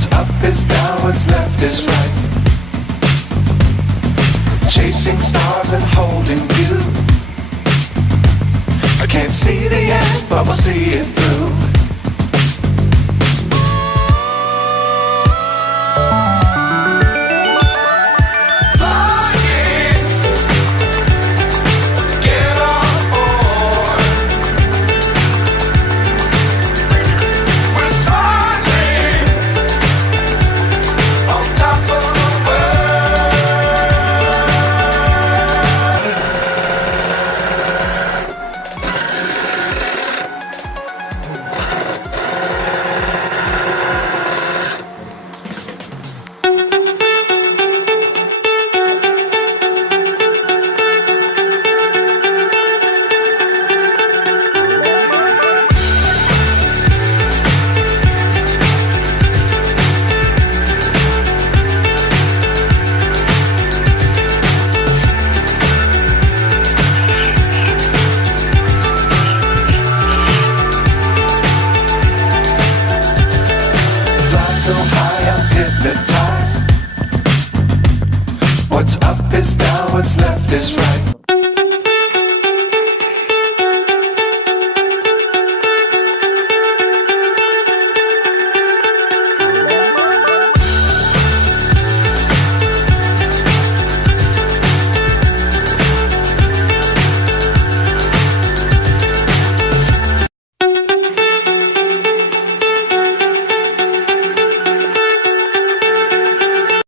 What's up is down, what's left is right. Chasing stars and holding you. I can't see the end, but we'll see it through. So high, I'm hypnotized. What's up is down, what's left is right.